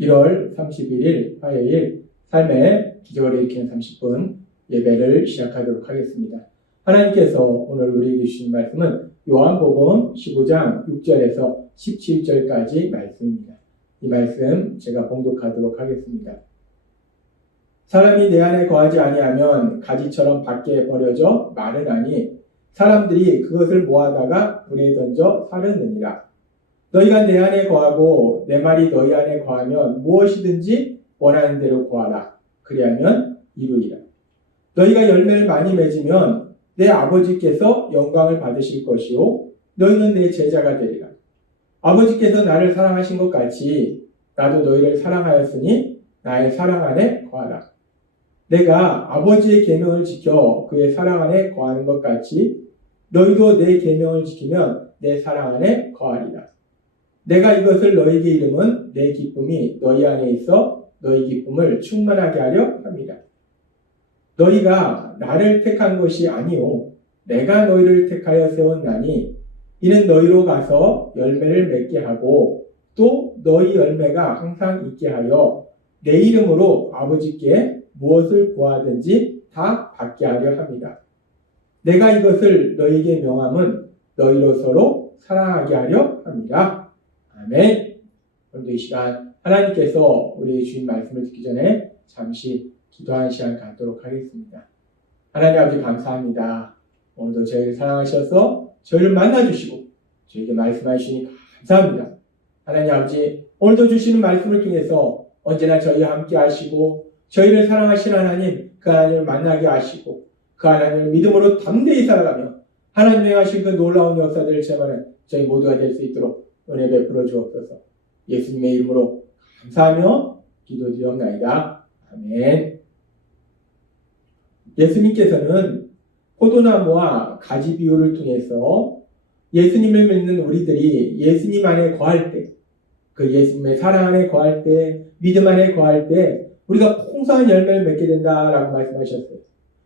1월 31일 화요일 삶의 기적을 일으키는 30분 예배를 시작하도록 하겠습니다. 하나님께서 오늘 우리에게 주신 말씀은 요한복음 15장 6절에서 17절까지 말씀입니다. 이 말씀 제가 봉독하도록 하겠습니다. 사람이 내 안에 거하지 아니하면 가지처럼 밖에 버려져 마르나니 사람들이 그것을 모아다가 불에 던져 사르느니라. 너희가 내 안에 거하고 내 말이 너희 안에 거하면 무엇이든지 원하는 대로 구하라. 그리하면 이루리라. 너희가 열매를 많이 맺으면 내 아버지께서 영광을 받으실 것이요 너희는 내 제자가 되리라. 아버지께서 나를 사랑하신 것 같이 나도 너희를 사랑하였으니 나의 사랑 안에 거하라. 내가 아버지의 계명을 지켜 그의 사랑 안에 거하는 것 같이 너희도 내 계명을 지키면 내 사랑 안에 거하리라. 내가 이것을 너희에게 이름은 내 기쁨이 너희 안에 있어 너희 기쁨을 충만하게 하려 합니다. 너희가 나를 택한 것이 아니오 내가 너희를 택하여 세웠나니 이는 너희로 가서 열매를 맺게 하고 또 너희 열매가 항상 있게 하여 내 이름으로 아버지께 무엇을 구하든지 다 받게 하려 합니다. 내가 이것을 너희에게 명함은 너희로 서로 사랑하게 하려 합니다. 아멘. 오늘도 이 시간 하나님께서 우리의 주신 말씀을 듣기 전에 잠시 기도하는 시간 갖도록 하겠습니다. 하나님 아버지 감사합니다. 오늘도 저희를 사랑하셔서 저희를 만나주시고 저희에게 말씀하시니 감사합니다. 하나님 아버지 오늘도 주시는 말씀을 통해서 언제나 저희와 함께 하시고 저희를 사랑하시는 하나님 그 하나님을 만나게 하시고 그 하나님을 믿음으로 담대히 살아가며 하나님의 하신 그 놀라운 역사들을 체험하는 저희 모두가 될 수 있도록 은혜 베풀어 주옵소서. 예수님의 이름으로 감사하며 기도드리옵나이다. 아멘. 예수님께서는 포도나무와 가지 비유를 통해서 예수님을 믿는 우리들이 예수님 안에 거할 때, 그 예수님의 사랑 안에 거할 때, 믿음 안에 거할 때 우리가 풍성한 열매를 맺게 된다라고 말씀하셨어요.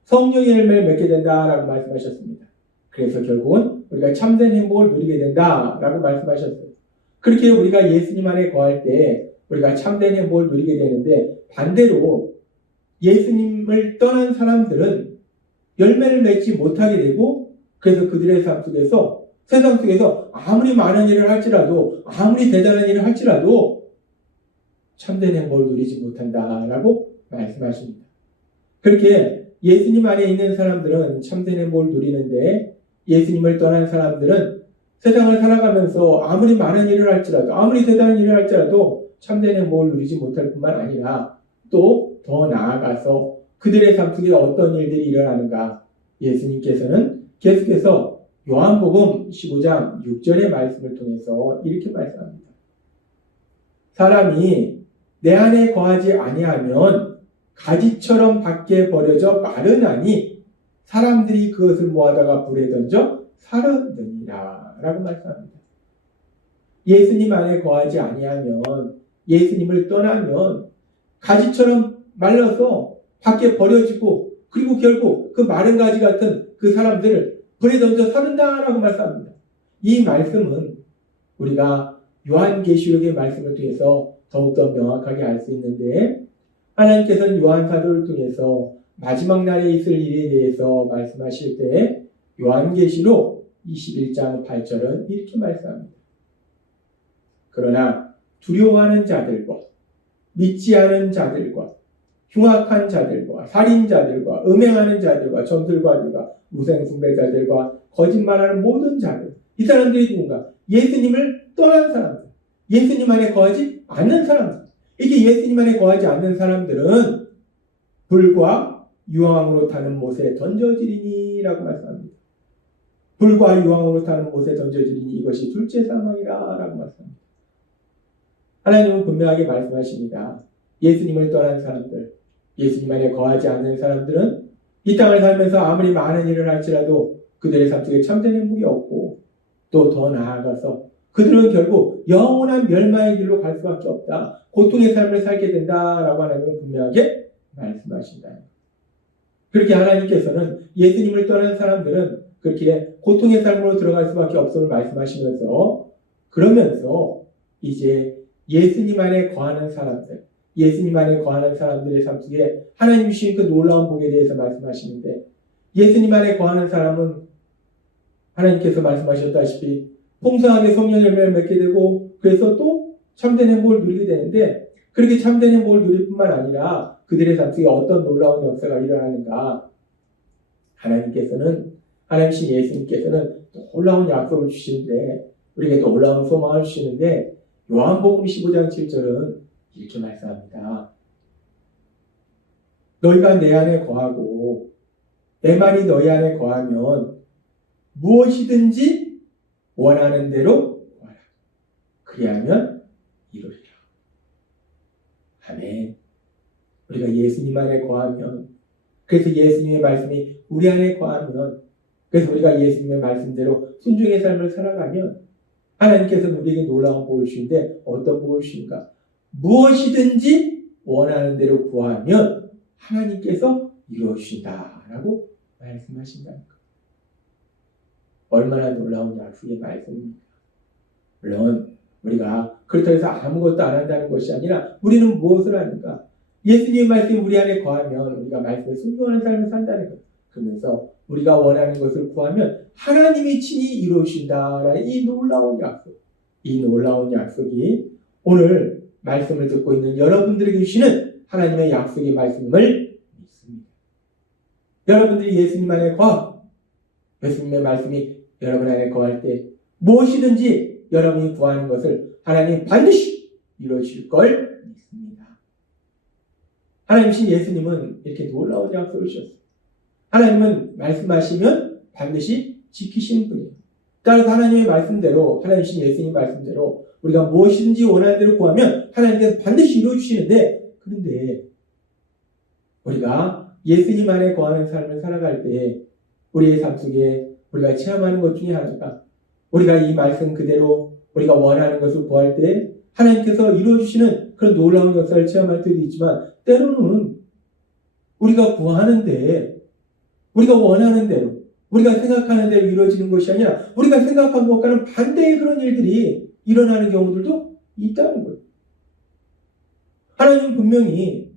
성령의 열매를 맺게 된다라고 말씀하셨습니다. 그래서 결국은 우리가 참된 행복을 누리게 된다라고 말씀하셨어요. 그렇게 우리가 예수님 안에 거할 때 우리가 참된 행복을 누리게 되는데 반대로 예수님을 떠난 사람들은 열매를 맺지 못하게 되고 그래서 그들의 삶 속에서 세상 속에서 아무리 많은 일을 할지라도 아무리 대단한 일을 할지라도 참된 행복을 누리지 못한다라고 말씀하십니다. 그렇게 예수님 안에 있는 사람들은 참된 행복을 누리는데 예수님을 떠난 사람들은 세상을 살아가면서 아무리 많은 일을 할지라도 아무리 대단한 일을 할지라도 참된 행복을 누리지 못할 뿐만 아니라 또 더 나아가서 그들의 삶 속에 어떤 일들이 일어나는가 예수님께서는 계속해서 요한복음 15장 6절의 말씀을 통해서 이렇게 말씀합니다. 사람이 내 안에 거하지 아니하면 가지처럼 밖에 버려져 마르나니 사람들이 그것을 모아다가 불에 던져 사르느니라 라고 말씀합니다. 예수님 안에 거하지 아니하면 예수님을 떠나면 가지처럼 말라서 밖에 버려지고 그리고 결국 그 마른 가지 같은 그 사람들을 불에 던져 사른다라고 말씀합니다. 이 말씀은 우리가 요한계시록의 말씀을 통해서 더욱더 명확하게 알 수 있는데 하나님께서는 요한사도를 통해서 마지막 날에 있을 일에 대해서 말씀하실 때 요한계시록 21장 8절은 이렇게 말씀합니다. 그러나 두려워하는 자들과 믿지 않은 자들과 흉악한 자들과 살인자들과 음행하는 자들과 점술가들과 우상숭배자들과 거짓말하는 모든 자들 이 사람들이 누군가? 예수님을 떠난 사람들 예수님 안에 거하지 않는 사람들 이게 예수님 안에 거하지 않는 사람들은 불과 유황으로 타는 못에 던져지리니 라고 말씀합니다. 불과 유황으로 타는 못에 던져지리니 이것이 둘째 사망이라 라고 말씀합니다. 하나님은 분명하게 말씀하십니다. 예수님을 떠난 사람들, 예수님 안에 거하지 않는 사람들은 이 땅을 살면서 아무리 많은 일을 할지라도 그들의 삶 속에 참된 행복이 없고 또 더 나아가서 그들은 결국 영원한 멸망의 길로 갈 수밖에 없다. 고통의 삶을 살게 된다라고 하나님은 분명하게 말씀하신다. 그렇게 하나님께서는 예수님을 떠난 사람들은 그 길에 고통의 삶으로 들어갈 수밖에 없음을 말씀하시면서 그러면서 이제 예수님 안에 거하는 사람들, 예수님 안에 거하는 사람들의 삶 속에 하나님 주신 그 놀라운 복에 대해서 말씀하시는데, 예수님 안에 거하는 사람은 하나님께서 말씀하셨다시피 풍성하게 성령 열매를 맺게 되고, 그래서 또 참된 행복을 누리게 되는데, 그렇게 참된 행복을 누릴 뿐만 아니라 그들의 삶 속에 어떤 놀라운 역사가 일어나는가. 하나님신 예수님께서는 놀라운 약속을 주시는데, 우리에게 놀라운 소망을 주시는데, 요한복음 15장 7절은 이렇게 말씀합니다. 너희가 내 안에 거하고 내 말이 너희 안에 거하면 무엇이든지 원하는 대로 구하라. 그리하면 이루리라. 아멘. 우리가 예수님 안에 거하면, 그래서 예수님의 말씀이 우리 안에 거하면, 그래서 우리가 예수님의 말씀대로 순종의 삶을 살아가면 하나님께서는 우리에게 놀라운 복을 주시는데, 어떤 복을 주십니까? 무엇이든지 원하는 대로 구하면 하나님께서 이루어주신다라고 말씀하신다니까. 얼마나 놀라운 약속의 말씀입니까? 물론 우리가 그렇다고 해서 아무것도 안 한다는 것이 아니라, 우리는 무엇을 하는가? 예수님의 말씀이 우리 안에 거하면 우리가 말씀에 순종하는 삶을 산다는 것. 그러면서 우리가 원하는 것을 구하면 하나님이 친히 이루어주신다라는 이 놀라운 약속. 이 놀라운 약속이 오늘 말씀을 듣고 있는 여러분들에게 주시는 하나님의 약속의 말씀을 믿습니다. 여러분들이 예수님 안에 예수님의 말씀이 여러분 안에 거할 때 무엇이든지 여러분이 구하는 것을 하나님 반드시 이루어주실 걸 믿습니다. 하나님이신 예수님은 이렇게 놀라운 약속을 주셨어요. 하나님은 말씀하시면 반드시 지키시는 분이에요. 따라서 하나님의 말씀대로, 하나님이신 예수님 말씀대로 우리가 무엇이든지 원하는 대로 구하면 하나님께서 반드시 이루어주시는데, 그런데 우리가 예수님 안에 거하는 삶을 살아갈 때 우리의 삶 속에 우리가 체험하는 것 중에 하나가, 우리가 이 말씀 그대로 우리가 원하는 것을 구할 때 하나님께서 이루어주시는 그런 놀라운 역사를 체험할 때도 있지만, 때로는 우리가 구하는데 우리가 원하는 대로, 우리가 생각하는 대로 이루어지는 것이 아니라 우리가 생각한 것과는 반대의 그런 일들이 일어나는 경우들도 있다는 거예요. 하나님은 분명히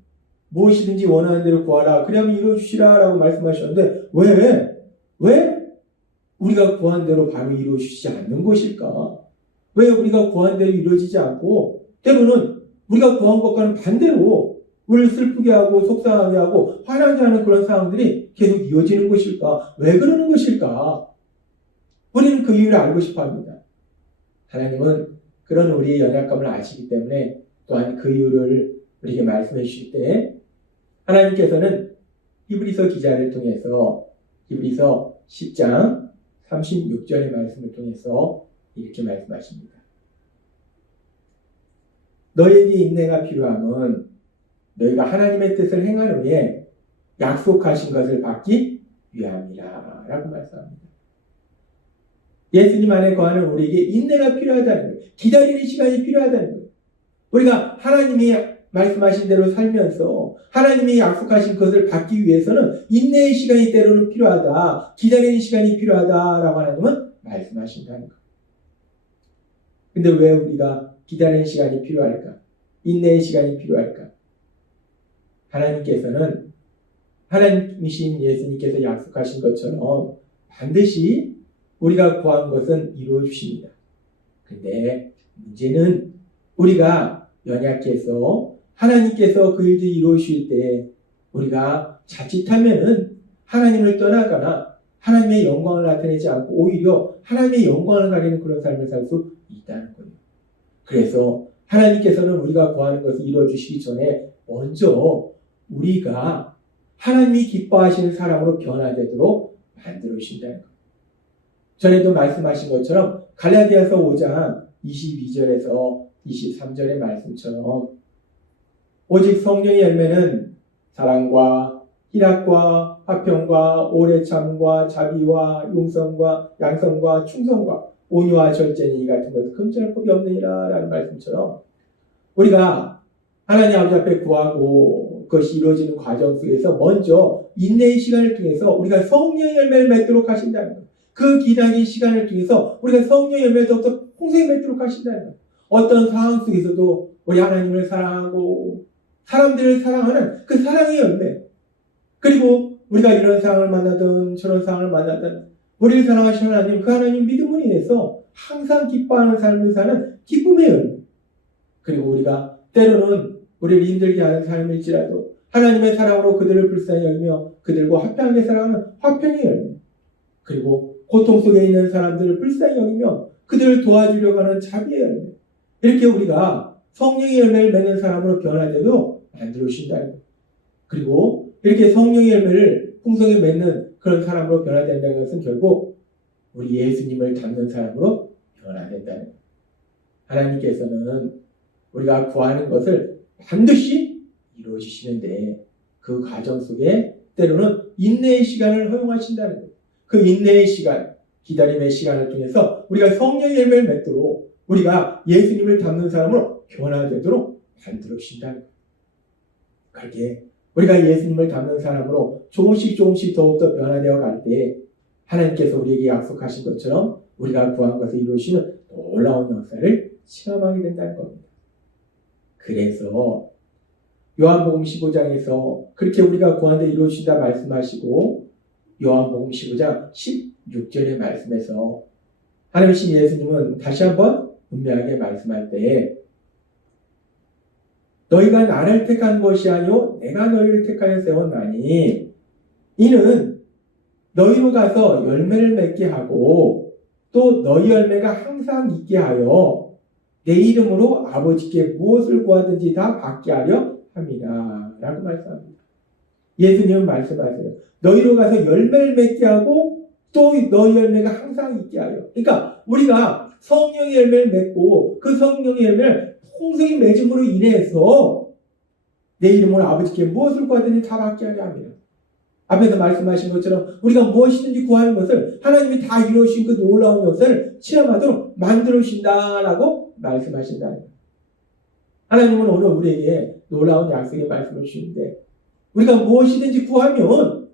무엇이든지 원하는 대로 구하라, 그러면 이루어주시라 라고 말씀하셨는데, 왜 우리가 구한 대로 바로 이루어주시지 않는 것일까? 왜 우리가 구한 대로 이루어지지 않고 때로는 우리가 구한 것과는 반대로 우리를 슬프게 하고 속상하게 하고 화나게 하는 그런 상황들이 계속 이어지는 것일까? 왜 그러는 것일까? 우리는 그 이유를 알고 싶어 합니다. 하나님은 그런 우리의 연약감을 아시기 때문에 또한 그 이유를 우리에게 말씀해 주실 때, 하나님께서는 히브리서 기자를 통해서 히브리서 10장 36절의 말씀을 통해서 이렇게 말씀하십니다. 너에게 인내가 필요함은 너희가 하나님의 뜻을 행한 후에 약속하신 것을 받기 위함이라 라고 말씀합니다. 예수님 안에 거하는 우리에게 인내가 필요하다는 거예요. 기다리는 시간이 필요하다는 거예요. 우리가 하나님이 말씀하신 대로 살면서 하나님이 약속하신 것을 받기 위해서는 인내의 시간이 때로는 필요하다, 기다리는 시간이 필요하다라고 하나님은 말씀하신다는 거예요. 근데 왜 우리가 기다리는 시간이 필요할까? 인내의 시간이 필요할까? 하나님께서는, 하나님이신 예수님께서 약속하신 것처럼 반드시 우리가 구한 것은 이루어 주십니다. 근데 문제는 우리가 연약해서 하나님께서 그 일들이 이루어주실 때 우리가 자칫하면은 하나님을 떠나거나 하나님의 영광을 나타내지 않고 오히려 하나님의 영광을 가리는 그런 삶을 살 수 있다는 거예요. 그래서 하나님께서는 우리가 구하는 것을 이루어주시기 전에 먼저 우리가 하나님이 기뻐하시는 사람으로 변화되도록 만들어 주신다는 거예요. 전에도 말씀하신 것처럼 갈라디아서 5장 22절에서 23절의 말씀처럼 오직 성령의 열매는 사랑과 희락과 화평과 오래 참과 자비와 용성과 양성과 충성과 온유와 절제니 이 같은 것을 금지할 법이 없느니라 라는 말씀처럼 우리가 하나님 아버지 앞에 구하고 그것이 이루어지는 과정 속에서 먼저 인내의 시간을 통해서 우리가 성령의 열매를 맺도록 하신다는 거예요. 그 기다린 시간을 통해서 우리가 성령의 열매를 더욱더 풍성히 맺도록 하신다는 거예요. 어떤 상황 속에서도 우리 하나님을 사랑하고 사람들을 사랑하는 그 사랑의 열매, 그리고 우리가 이런 상황을 만나든 저런 상황을 만나든 우리를 사랑하시는 하나님, 그 하나님 믿음으로 인해서 항상 기뻐하는 삶을 사는 기쁨의 열매, 그리고 우리가 때로는 우리를 힘들게 하는 삶일지라도 하나님의 사랑으로 그들을 불쌍히 여기며 그들과 화평하게 사랑하는 화평의 열매, 그리고 고통 속에 있는 사람들을 불쌍히 여기며 그들을 도와주려고 하는 자비의 열매, 이렇게 우리가 성령의 열매를 맺는 사람으로 변화되도록 만들어 주신다는 것. 그리고 이렇게 성령의 열매를 풍성히 맺는 그런 사람으로 변화된다는 것은 결국 우리 예수님을 닮는 사람으로 변화된다는 것. 하나님께서는 우리가 구하는 것을 반드시 이루어주시는데 그 과정 속에 때로는 인내의 시간을 허용하신다는 것. 그 인내의 시간, 기다림의 시간을 통해서 우리가 성령의 열매를 맺도록 우리가 예수님을 닮는 사람으로 변화되도록 만들어 주신다는 것. 그렇게 우리가 예수님을 닮는 사람으로 조금씩 더욱더 변화되어 갈 때 하나님께서 우리에게 약속하신 것처럼 우리가 구한 것을 이루시는 놀라운 역사를 체험하게 된다는 겁니다. 그래서 요한복음 15장에서 그렇게 우리가 구한 데 이루어진다 말씀하시고 요한복음 15장 16절의 말씀에서 하나님이신 예수님은 다시 한번 분명하게 말씀할 때 너희가 나를 택한 것이 아니요 내가 너희를 택하여 세웠나니 이는 너희로 가서 열매를 맺게 하고 또 너희 열매가 항상 있게 하여 내 이름으로 아버지께 무엇을 구하든지 다 받게 하려 함이라 라고 말씀합니다. 예수님은 말씀하세요. 너희로 가서 열매를 맺게 하고 또 너희 열매가 항상 있게 하여. 그러니까 우리가 성령의 열매를 맺고 그 성령의 열매를 풍성히 맺음으로 인해서 내 이름으로 아버지께 무엇을 구하든지 다 받게 하려 합니다. 앞에서 말씀하신 것처럼 우리가 무엇이든지 구하는 것을 하나님이 다 이루어주신 그 놀라운 역사를 체험하도록 만들어 주신다라고 말씀하신다. 하나님은 오늘 우리에게 놀라운 약속의 말씀을 주시는데 우리가 무엇이든지 구하면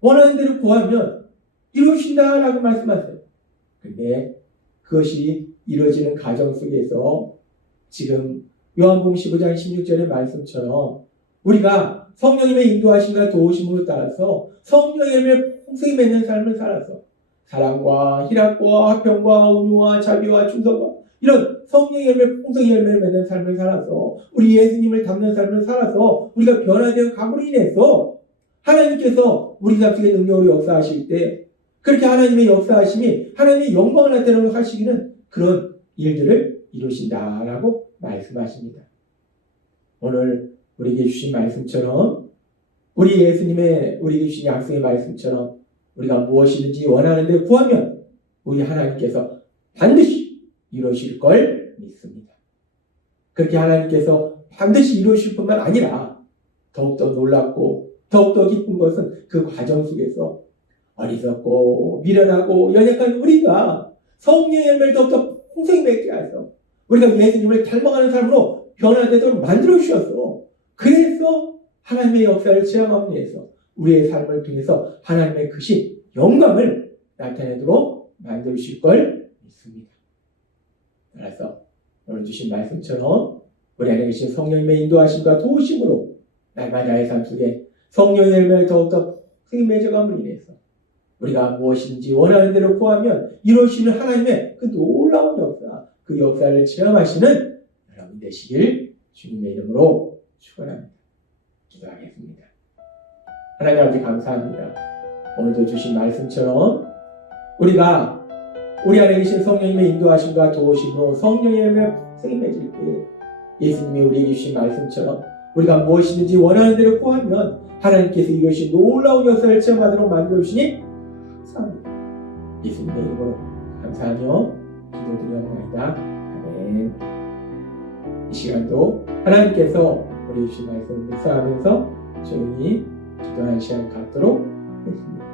원하는 대로 구하면 이루어주신다라고 말씀하세요. 그런데 그것이 이루어지는 과정 속에서 지금 요한복음 15장 16절의 말씀처럼 우리가 성령님의 인도하심과 도우심으로 따라서 성령의 열매를 풍성히 맺는 삶을 살아서 사랑과 희락과 화평과 온유와 자비와 충성과 이런 성령의 열매, 풍성의 열매를 맺는 삶을 살아서 우리 예수님을 닮는 삶을 살아서 우리가 변화되어 감으로 인해서 하나님께서 우리 삶 속에 능력으로 역사하실 때 그렇게 하나님의 역사하심이 하나님의 영광을 나타내도록 하시기는 그런 일들을 이루신다라고 말씀하십니다. 오늘 우리에게 주신 말씀처럼 우리 예수님의 우리에게 주신 약속의 말씀처럼 우리가 무엇이든지 원하는데 구하면 우리 하나님께서 반드시 이루실 걸 믿습니다. 그렇게 하나님께서 반드시 이루실 뿐만 아니라 더욱더 놀랍고 더욱더 기쁜 것은 그 과정 속에서 어리석고 미련하고 연약한 우리가 성령의 열매를 더욱더 풍성히 맺게 하셔서 우리가 예수님을 닮아가는 삶으로 변화되도록 만들어 주셔서 그래서 하나님의 역사를 체험하기 위해서 우리의 삶을 통해서 하나님의 크신 영광을 나타내도록 만들어 주실 걸 믿습니다. 따라서 오늘 주신 말씀처럼 우리 안에 계신 성령님의 인도하심과 도우심으로 날마다의 삶 속에 성령의 열매를 더욱더 풍성히 맺어감으로 인해서 우리가 무엇인지 원하는 대로 구하면 이루시는 하나님의 그 놀라운 역사, 그 역사를 체험하시는 여러분 되시길 주님의 이름으로 축원합니다. 기도하겠습니다. 하나님 아버지 감사합니다. 오늘도 주신 말씀처럼 우리가 우리 안에 계신 성령님의 인도하심과 도우심으로 성령의 열매를 풍성히 맺을 때 예수님이 우리에게 주신 말씀처럼 우리가 무엇이든지 원하는 대로 구하면 하나님께서 이것이 놀라운 역사를 체험하도록 만들어주시니 감사합니다. 예수님의 이름으로 감사하며 기도드리옵나이다. 아멘. 이 시간도 하나님께서 우리 주신 말씀을 묵상하면서 조용히 기도하는 시간 갖도록 하겠습니다.